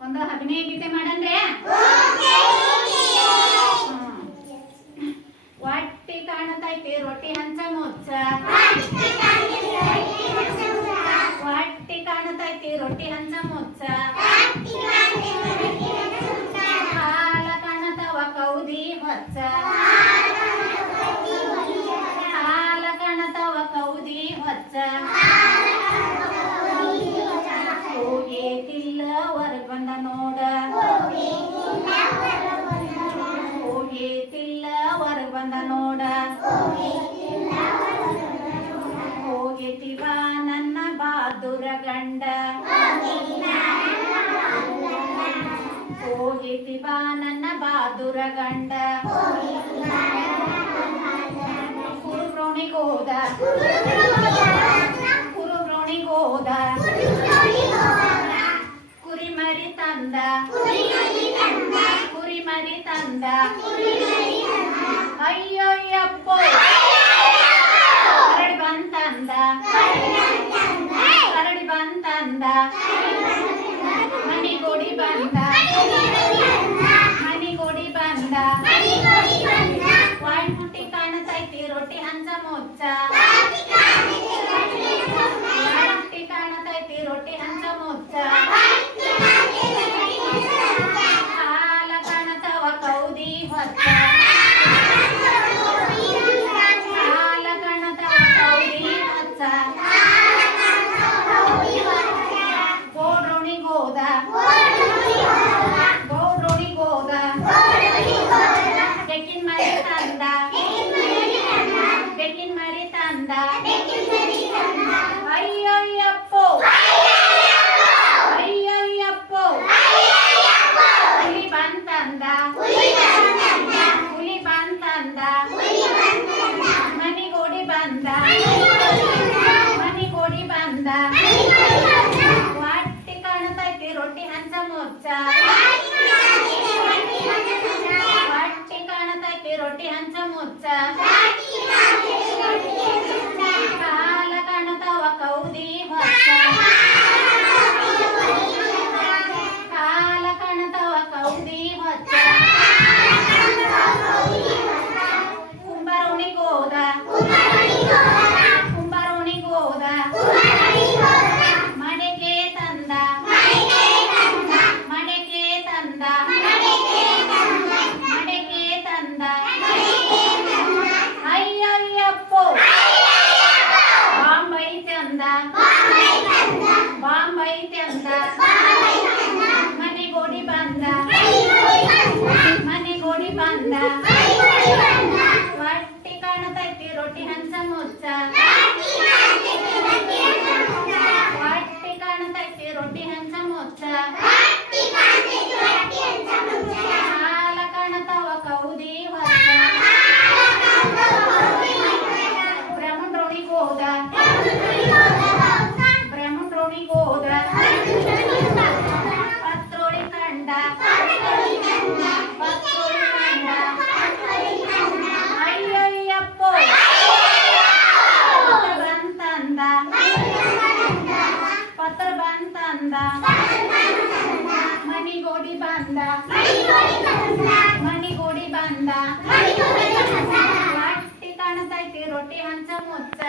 ಒಂದು ಅಭಿನಯ ಗೀತೆ ಮಾಡಂದ್ರೆ ಹೊಟ್ಟಿ ಕಾಣತೈತಿ ರೊಟ್ಟಿ ಹಂಚ ಮುಚ್ಚ ಹೊಟ್ಟಿ ಕಾಣತೈತಿ ರೊಟ್ಟಿ ಹಂಚ ಮುಚ್ಚ ಹಾಲ ಕಾಣತವ ಕೌದಿ ಹೊಚ್ಚ ಹಾಲ ಕಾಣತವ ಕೌದಿ ಹೊಚ್ಚ ಹೋಗೇತಿಲ್ಲ ಹೊರಗ್ ಬಂದ ನೋಡ ಹೋಗೇತಿಲ್ಲ ಹೊರಗ್ ಬಂದ ನೋಡ ಹೋಗೇತಿವ ನನ್ನ ಬಾದುರ ಗಂಡ ಹೋಗೇತಿವ ನನ್ನ ಬಾದುರ ಗಂಡ ಕುರುಬ್ರೋಣಿಗೋದ ಕುರುಬ್ರೋಣಿಗೋದ ಕುರಿ ಮರಿ ತಂದ ಕುರಿ ಮರಿ ತಂದ ಅಯ್ಯೋಯ್ಯಪ್ಪೋ ಕರಡಿ ಬಂತಂದ ಕರಡಿ ಬಂತಂದ ಮನಿಗೋಡಿ ಬಂದ ಮನಿಗೋಡಿ ಬಂದ ಹೊಟ್ಟಿ ಕಾಣತೈತಿ ರೊಟ್ಟಿ ಹಂಚ ಮುಚ್ಚ ಹೊಟ್ಟಿ ಕಾಣತೈತಿ ರೊಟ್ಟಿ ಹಂಚ ಮುಚ್ಚ ಹಾಲ ಕಾಣತವ ಕೌದಿ ಹೊಚ್ಚ ಹಾಲ ಕಾಣತವ ಕೌದಿ ಹೊಚ್ಚ ಗೋಡ್ರೋಣಿಗೋದ ಗೋಡ್ರೋಣಿಗೋದ ಬೆಕ್ಕಿನ ಮರಿ ತಂದ ಬೆಕ್ಕಿನ ಮರಿ ತಂದ ಅಯ್ಯಯ್ಯಪ್ಪೋ ಅಯ್ಯಯ್ಯಪ್ಪೋ ಹುಲಿ ಬಂತಂದ ಹುಲಿ ಬಂತಂದ ಮನಿಗೋಡಿ ಬಂದ ಮನಿಗೋಡಿ ಬಂದ ಹೊಟ್ಟಿ ಕಾಣತೈತಿ ರೊಟ್ಟಿ ಹಂಚ ಮುಚ್ಚ ಹೊಟ್ಟಿ ಕಾಣತೈತಿ ರೊಟ್ಟಿ ಹಂಚ ಮುಚ್ಚ ಹಾಲ ಕಾಣತವ ಕೌದಿ ಹೊಚ್ಚ ಹಾಲ ಕಾಣತವ ಕೌದಿ ಹೊಚ್ಚ ಕುಂಬಾರೋಣಿಗೋದ ಕುಂಬಾರೋಣಿಗೋದ ಮಡಿಕೆ ತಂದ ಮಡಿಕೆ ತಂದ ಮಡಿಕೆ ತಂದ ಅಯ್ಯಯ್ಯಪ್ಪೋ ಬಾಂಬೈ ತಂದ ಬಾಂಬೈ ತಂದ ಮನಿಗೋಡಿ ಬಂದ ಮನಿಗೋಡಿ ಬಂದ ಹೊಟ್ಟಿ ಕಾಣತೈತಿ ರೊಟ್ಟಿ ಹಂಚ ಮುಚ್ಚ ಹೊಟ್ಟಿ ಕಾಣತೈತಿ ರೊಟ್ಟಿ ಹಂಚ ಮುಚ್ಚ ಹಾಲ ಕಾಣತವ ಕೌದಿ ಹೊಚ್ಚ ಬ್ರಹ್ಮಣ್ರೋಣಿಗೋದ ಬ್ರಹ್ಮಣ್ರೋಣಿಗೋದ ಪತ್ರೋಳಿ ಕಂಡ ಪತ್ರೋಳಿ ಕಂಡ ಅಯ್ಯಯ್ಯಪ್ಪೋ ಪತ್ರ ಬಂತಂದ ಪತ್ರ ಬಂತಂದ ಮನಿಗೋಡಿ ಬಂದ ಮನಿಗೋಡಿ ಬಂದ ಹೊಟ್ಟಿ ಕಾಣತೈತಿ ರೊಟ್ಟಿ ಹಂಚ ಮುಚ್ಚ